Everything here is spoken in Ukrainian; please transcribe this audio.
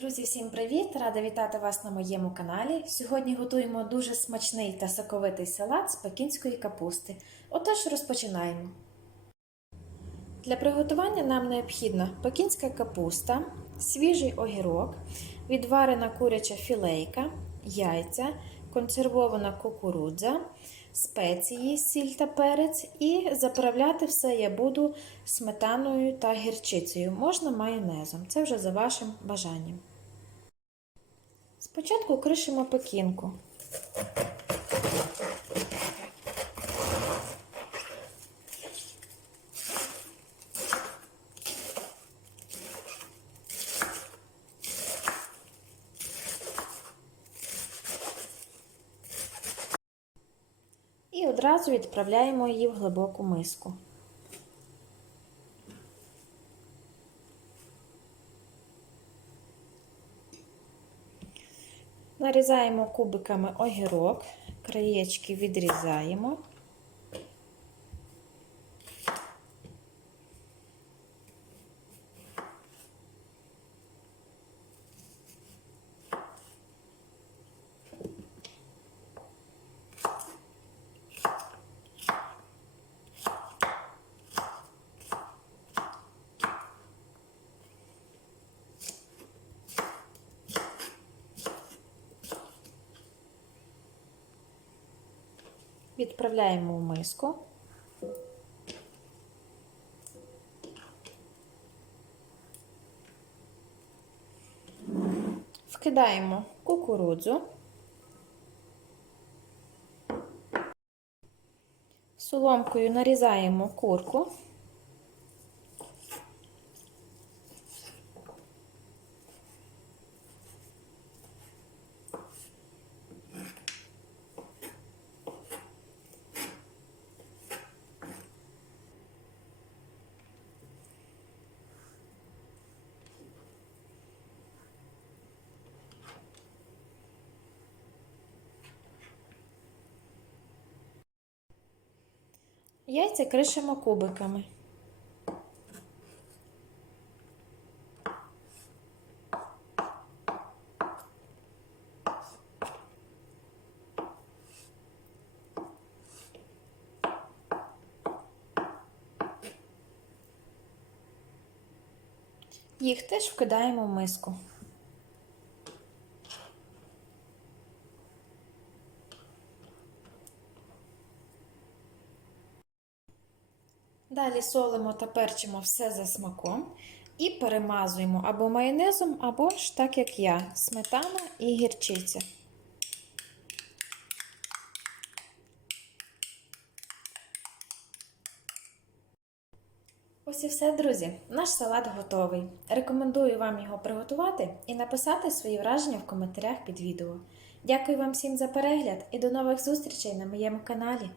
Друзі, всім привіт! Рада вітати вас на моєму каналі. Сьогодні готуємо дуже смачний та соковитий салат з пекінської капусти. Отож, розпочинаємо. Для приготування нам необхідна пекінська капуста, свіжий огірок, відварена куряча філейка, яйця, консервована кукурудза, спеції, сіль та перець, і заправляти все я буду сметаною та гірчицею, можна майонезом. Це вже за вашим бажанням. Спочатку кришимо пекінку. Одразу відправляємо її в глибоку миску. Нарізаємо кубиками огірок, краєчки відрізаємо. Відправляємо в миску. Вкидаємо кукурудзу, соломкою нарізаємо курку. Яйця кришимо кубиками. Їх теж вкидаємо в миску. Далі солимо та перчимо все за смаком і перемазуємо або майонезом, або ж так як я, сметана і гірчиця. Ось і все, друзі. Наш салат готовий. Рекомендую вам його приготувати і написати свої враження в коментарях під відео. Дякую вам всім за перегляд і до нових зустрічей на моєму каналі.